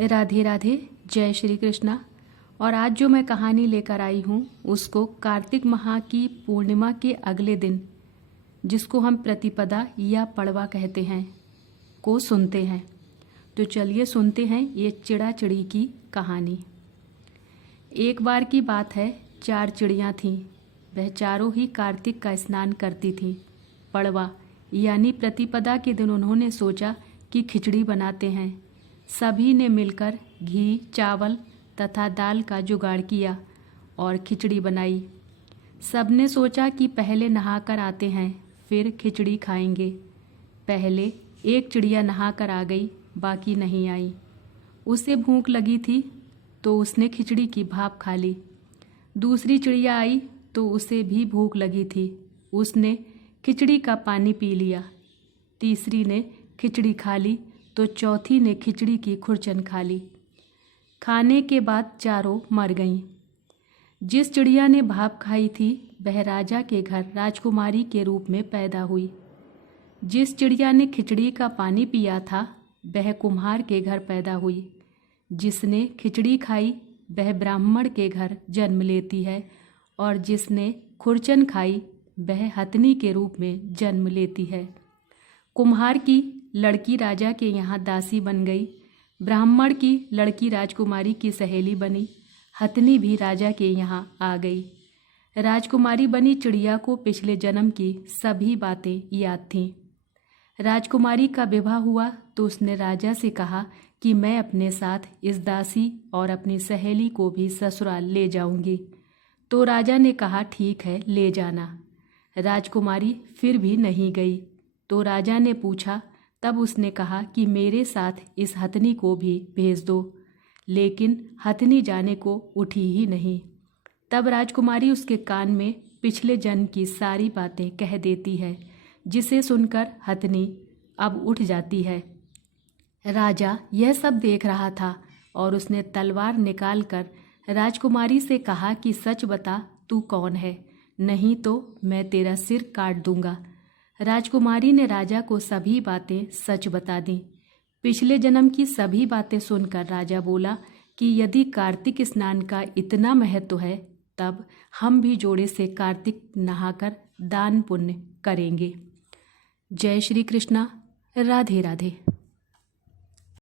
राधे राधे, जय श्री कृष्णा। और आज जो मैं कहानी लेकर आई हूँ उसको कार्तिक माह की पूर्णिमा के अगले दिन, जिसको हम प्रतिपदा या पड़वा कहते हैं, को सुनते हैं। तो चलिए सुनते हैं ये चिड़ा चिड़ी की कहानी। एक बार की बात है, 4 चिड़ियाँ थीं। वह चारों ही कार्तिक का स्नान करती थीं। पड़वा यानी प्रतिपदा के दिन उन्होंने सोचा कि खिचड़ी बनाते हैं। सभी ने मिलकर घी, चावल तथा दाल का जुगाड़ किया और खिचड़ी बनाई। सबने सोचा कि पहले नहाकर आते हैं, फिर खिचड़ी खाएंगे। पहले एक चिड़िया नहाकर आ गई, बाकी नहीं आई। उसे भूख लगी थी तो उसने खिचड़ी की भाप खा ली। दूसरी चिड़िया आई तो उसे भी भूख लगी थी, उसने खिचड़ी का पानी पी लिया। तीसरी ने खिचड़ी खा ली तो चौथी ने खिचड़ी की खुरचन खा ली। खाने के बाद चारों मर गईं। जिस चिड़िया ने भाप खाई थी वह राजा के घर राजकुमारी के रूप में पैदा हुई। जिस चिड़िया ने खिचड़ी का पानी पिया था वह कुम्हार के घर पैदा हुई। जिसने खिचड़ी खाई वह ब्राह्मण के घर जन्म लेती है, और जिसने खुरचन खाई वह हथनी के रूप में जन्म लेती है। कुम्हार की लड़की राजा के यहाँ दासी बन गई। ब्राह्मण की लड़की राजकुमारी की सहेली बनी। हथनी भी राजा के यहाँ आ गई। राजकुमारी बनी चिड़िया को पिछले जन्म की सभी बातें याद थीं। राजकुमारी का विवाह हुआ तो उसने राजा से कहा कि मैं अपने साथ इस दासी और अपनी सहेली को भी ससुराल ले जाऊंगी। तो राजा ने कहा ठीक है, ले जाना। राजकुमारी फिर भी नहीं गई तो राजा ने पूछा, तब उसने कहा कि मेरे साथ इस हथनी को भी भेज दो। लेकिन हथनी जाने को उठी ही नहीं। तब राजकुमारी उसके कान में पिछले जन्म की सारी बातें कह देती है, जिसे सुनकर हथनी अब उठ जाती है। राजा यह सब देख रहा था और उसने तलवार निकालकर राजकुमारी से कहा कि सच बता, तू कौन है, नहीं तो मैं तेरा सिर काट दूंगा। राजकुमारी ने राजा को सभी बातें सच बता दी। पिछले जन्म की सभी बातें सुनकर राजा बोला कि यदि कार्तिक स्नान का इतना महत्व है तब हम भी जोड़े से कार्तिक नहाकर दान पुण्य करेंगे। जय श्री कृष्णा। राधे राधे।